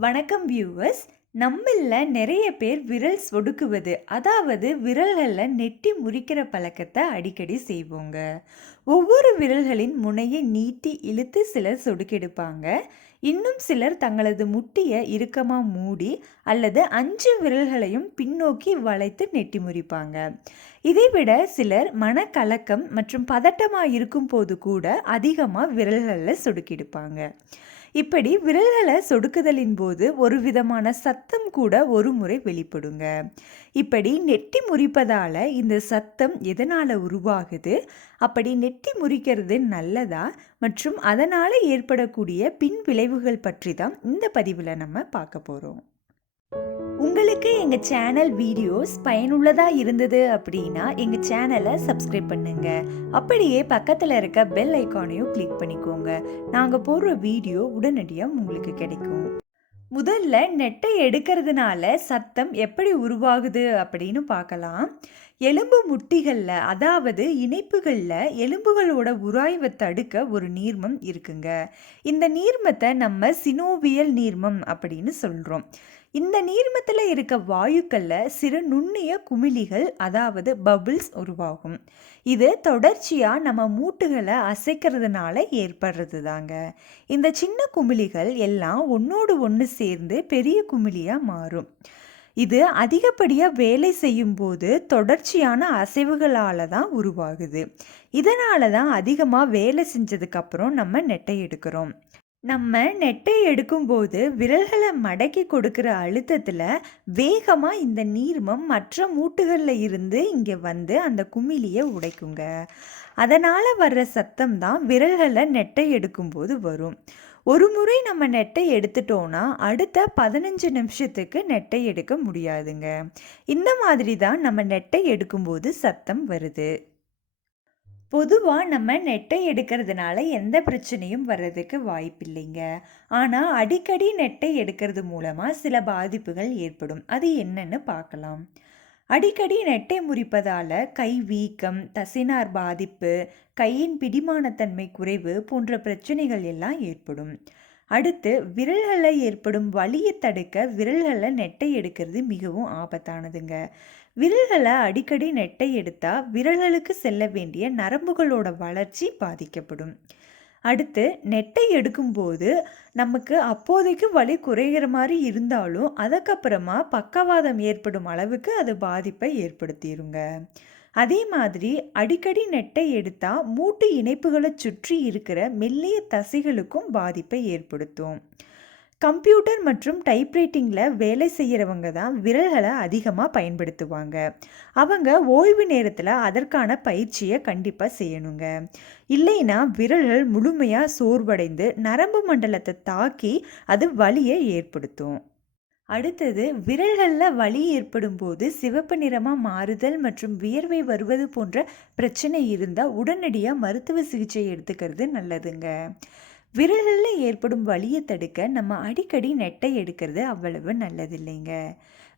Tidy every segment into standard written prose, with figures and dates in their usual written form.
வணக்கம் வியூவர்ஸ். நம்மள நிறைய பேர் விரல் சொடுக்குவது, அதாவது விரல்களில் நெட்டி முறிக்கிற பழக்கத்தை அடிக்கடி செய்வோங்க. ஒவ்வொரு விரல்களின் முனையை நீட்டி இழுத்து சிலர் சொடுக்கெடுப்பாங்க. இன்னும் சிலர் தங்களது முட்டியை இறுக்கமாக மூடி அல்லது 5 விரல்களையும் பின்னோக்கி வளைத்து நெட்டி முறிப்பாங்க. இதைவிட சிலர் மனக்கலக்கம் மற்றும் பதட்டமாக இருக்கும் போது கூட அதிகமாக விரல்களில் சொடுக்கிடுப்பாங்க. இப்படி விரல்களை சொடுக்குதலின் போது ஒரு விதமான சத்தம் கூட ஒரு முறை வெளிப்படுங்க. இப்படி நெட்டி முறிப்பதால இந்த சத்தம் எதனால் உருவாகுது, அப்படி நெட்டி முறிக்கிறது நல்லதா மற்றும் அதனால் ஏற்படக்கூடிய பின் விளைவுகள் பற்றி தான் இந்த பதிவில் நம்ம பார்க்க போகிறோம். உங்களுக்கு எங்கள் சேனல் வீடியோஸ் பயனுள்ளதாக இருந்தது அப்படின்னா எங்கள் சேனலை சப்ஸ்கிரைப் பண்ணுங்க. அப்படியே பக்கத்தில் இருக்க பெல் ஐக்கானையும் கிளிக் பண்ணிக்கோங்க. நாங்கள் போடுற வீடியோ உடனடியாக உங்களுக்கு கிடைக்கும். முதல்ல நெட்டை எடுக்கிறதுனால சத்தம் எப்படி உருவாகுது அப்படின்னு பார்க்கலாம். எலும்பு முட்டிகளில், அதாவது இணைப்புகளில் எலும்புகளோட உராய்வை தடுக்க ஒரு நீர்மம் இருக்குங்க. இந்த நீர்மத்தை நம்ம சினோவியல் நீர்மம் அப்படின்னு சொல்கிறோம். இந்த நீர்மத்தில் இருக்க வாயுக்களில் சிறு நுண்ணிய குமிழிகள், அதாவது பபிள்ஸ் உருவாகும். இது தொடர்ச்சியாக நம்ம மூட்டுகளை அசைக்கிறதுனால ஏற்படுறது தாங்க. இந்த சின்ன குமிழிகள் எல்லாம் ஒன்றோடு ஒன்று சேர்ந்து பெரிய குமிழியாக மாறும். இது அதிகப்படியாக வேலை செய்யும் போது தொடர்ச்சியான அசைவுகளால் தான் உருவாகுது. இதனால தான் அதிகமாக வேலை செஞ்சதுக்கப்புறம் நம்ம நெட்டை எடுக்கிறோம். நம்ம நெட்டை எடுக்கும்போது விரல்களை மடக்கி கொடுக்குற அழுத்தத்தில் வேகமாக இந்த நீர்மம் மற்ற மூட்டுகளில் இருந்து இங்கே வந்து அந்த குமிழியை உடைக்குங்க. அதனால் வர்ற சத்தம் தான் விரல்களை நெட்டை எடுக்கும்போது வரும். ஒரு முறை நம்ம நெட்டை எடுத்துட்டோன்னா அடுத்த 15 நிமிஷத்துக்கு நெட்டை எடுக்க முடியாதுங்க. இந்த மாதிரி தான் நம்ம நெட்டை எடுக்கும்போது சத்தம் வருது. பொதுவாக நம்ம நெட்டை எடுக்கிறதுனால எந்த பிரச்சனையும் வர்றதுக்கு வாய்ப்பில்லைங்க. ஆனால் அடிக்கடி நெட்டை எடுக்கிறது மூலமாக சில பாதிப்புகள் ஏற்படும். அது என்னன்னு பார்க்கலாம். அடிக்கடி நெட்டை முறிப்பதால் கை வீக்கம், தசைநார் பாதிப்பு, கையின் பிடிமானத்தன்மை குறைவு போன்ற பிரச்சனைகள் எல்லாம் ஏற்படும். அடுத்து விரல்களில் ஏற்படும் வலியை தடுக்க விரல்களில் நெட்டை எடுக்கிறது மிகவும் ஆபத்தானதுங்க. விரல்களை அடிக்கடி நெட்டை எடுத்தால் விரல்களுக்கு செல்ல வேண்டிய நரம்புகளோட வளர்ச்சி பாதிக்கப்படும். அடுத்து நெட்டை எடுக்கும்போது நமக்கு அப்போதைக்கு வலி குறைகிற மாதிரி இருந்தாலும் அதுக்கப்புறமா பக்கவாதம் ஏற்படும் அளவுக்கு அது பாதிப்பை ஏற்படுத்திடுங்க. அதே மாதிரி அடிக்கடி நெட்டை எடுத்தால் மூட்டு இணைப்புகளை சுற்றி இருக்கிற மெல்லிய தசைகளுக்கும் பாதிப்பை ஏற்படுத்தும். கம்ப்யூட்டர் மற்றும் டைப்ரைட்டிங்கில் வேலை செய்கிறவங்க தான் விரல்களை அதிகமாக பயன்படுத்துவாங்க. அவங்க ஓய்வு நேரத்தில் அதற்கான பயிற்சியை கண்டிப்பாக செய்யணுங்க. இல்லைன்னா விரல்கள் முழுமையாக சோர்வடைந்து நரம்பு மண்டலத்தை தாக்கி அது வலியை ஏற்படுத்தும். அடுத்தது விரல்களில் வலி ஏற்படும் போது சிவப்பு நிறமாக மாறுதல் மற்றும் வியர்வை வருவது போன்ற பிரச்சனை இருந்தால் உடனடியாக மருத்துவ சிகிச்சை எடுத்துக்கிறது நல்லதுங்க. விரல்களில் ஏற்படும் வலியை தடுக்க நம்ம அடிக்கடி நெட்டை எடுக்கிறது அவ்வளவு நல்லதில்லைங்க.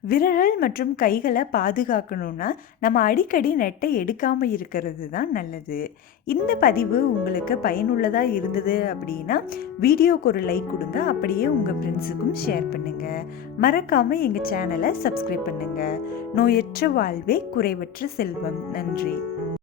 விரல்கள் மற்றும் கைகளை பாதுகாக்கணும்னா நம்ம அடிக்கடி நெட்டை எடுக்காமல் இருக்கிறது தான் நல்லது. இந்த பதிவு உங்களுக்கு பயனுள்ளதாக இருந்தது அப்படின்னா வீடியோக்கு ஒரு லைக் கொடுங்க. அப்படியே உங்கள் ஃப்ரெண்ட்ஸுக்கும் ஷேர் பண்ணுங்கள். மறக்காமல் எங்கள் சேனலை சப்ஸ்கிரைப் பண்ணுங்கள். நோயற்ற வாழ்வே குறைவற்ற செல்வம். நன்றி.